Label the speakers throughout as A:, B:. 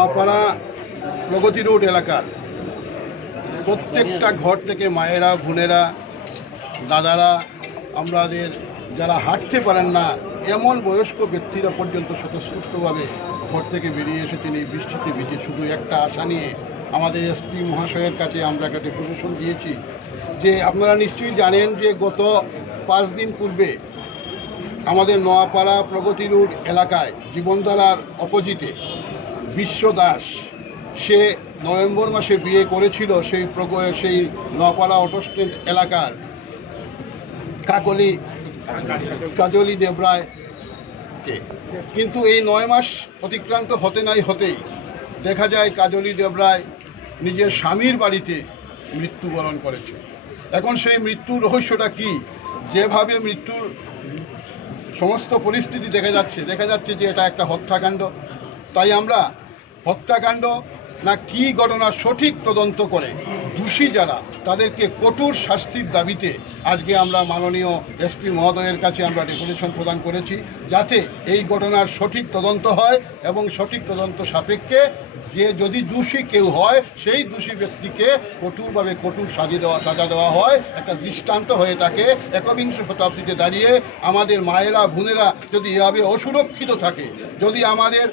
A: নোয়াপাড়া প্রগতি road এলাকার প্রত্যেকটা ঘর থেকে মায়েরা, বোনেরা, দাদারা আমাদের যারা হাঁটতে পারেন না, এমন বয়স্ক ব্যক্তিরা পর্যন্ত স্বতঃস্ফূর্তভাবে ঘর থেকে বেরিয়ে এসেছেন এই বৃষ্টিতে ভিজে শুধু একটা আশা নিয়ে আমাদের এসপি মহাশয়ের কাছে আমরা একটা ডেপুটেশন দিয়েছি যে আপনারা নিশ্চয়ই জানেন যে গত পাঁচ দিন পূর্বে আমাদের নোয়াপাড়া প্রগতি রোড এলাকায় জীবনধারার অপোজিটে বিশ্ব দাস, সে নভেম্বর মাসে বিয়ে করেছিল সেই সেই নপাড়া অটো স্ট্যান্ড এলাকার কাকলি, কাজলি দেবরায়কে কিন্তু এই নয় মাস অতিক্রান্ত হতে নাই হতেই দেখা যায় কাজলি দেবরায় নিজের স্বামীর বাড়িতে মৃত্যুবরণ করেছে। এখন সেই মৃত্যুর রহস্যটা কি? যেভাবে মৃত্যুর সমস্ত পরিস্থিতি দেখা যাচ্ছে দেখা যাচ্ছে যে এটা একটা হত্যাকাণ্ড। তাই আমরা হত্যাকাণ্ড না কি ঘটনা সঠিক তদন্ত করে দোষী যারা, তাদেরকে কঠোর শাস্তির দাবিতে আজকে আমরা মাননীয় এসপি মহোদয়ের কাছে আমরা ডেপুটেশন প্রদান করেছি যাতে এই ঘটনার সঠিক তদন্ত হয় এবং সঠিক তদন্ত সাপেক্ষে যে যদি দোষী কেউ হয়, সেই দোষী ব্যক্তিকে কঠোরভাবে কঠোর সাজে দেওয়া, সাজা দেওয়া হয়। একটা দৃষ্টান্ত হয়ে থাকে, একবিংশ শতাব্দীতে দাঁড়িয়ে আমাদের মায়েরা, বোনেরা যদি এভাবে অসুরক্ষিত থাকে, যদি আমাদের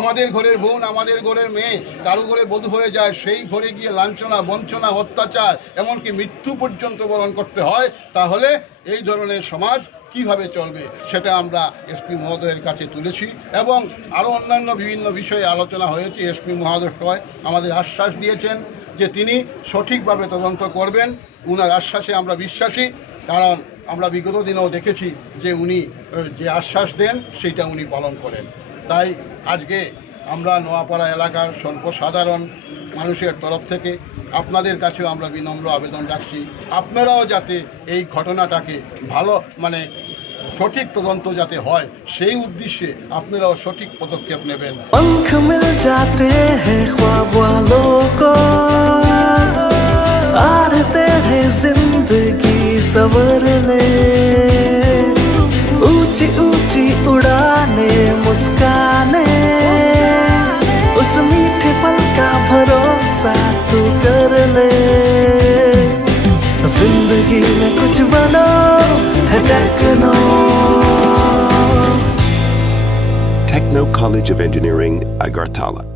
A: আমাদের ঘরের বোন, আমাদের ঘরের মেয়ে, কারও ঘরে বধূ হয়ে যায়, সেই ঘরে গিয়ে লাঞ্ছনা, বঞ্চনা, অত্যাচার, এমনকি মৃত্যু পর্যন্ত বরণ করতে হয়, তাহলে এই ধরনের সমাজ কীভাবে চলবে, সেটা আমরা এসপি মহোদয়ের কাছে তুলেছি এবং আরও অন্যান্য বিভিন্ন বিষয়ে আলোচনা হয়েছে। এসপি মহোদয় আমাদের আশ্বাস দিয়েছেন যে তিনি সঠিকভাবে তদন্ত করবেন। উনার আশ্বাসে আমরা বিশ্বাসী, কারণ আমরা বিগত দিনেও দেখেছি যে উনি যে আশ্বাস দেন সেইটা উনি পালন করেন। তাই আজকে আমরা নোয়াপাড়া এলাকার সর্বসাধারণ মানুষের তরফ থেকে আপনাদের কাছেও আমরা বিনম্র আবেদন রাখছি আপনারাও যাতে এই ঘটনাটাকে ভালো মানে সঠিক তদন্ত যাতে হয় সেই উদ্দেশ্যে আপনারাও সঠিক পদক্ষেপ নেবেন
B: पंख मिल जाते हैं ख्वाब वालों को आड़ते हैं जिंदगी सवर ले ऊँची ऊँची उड़ाने मुस्काने। उस मीठे पल का भरोसा तू कर ले। ज़िंदगी में कुछ बनो है techno.
C: Techno College of Engineering, Agartala.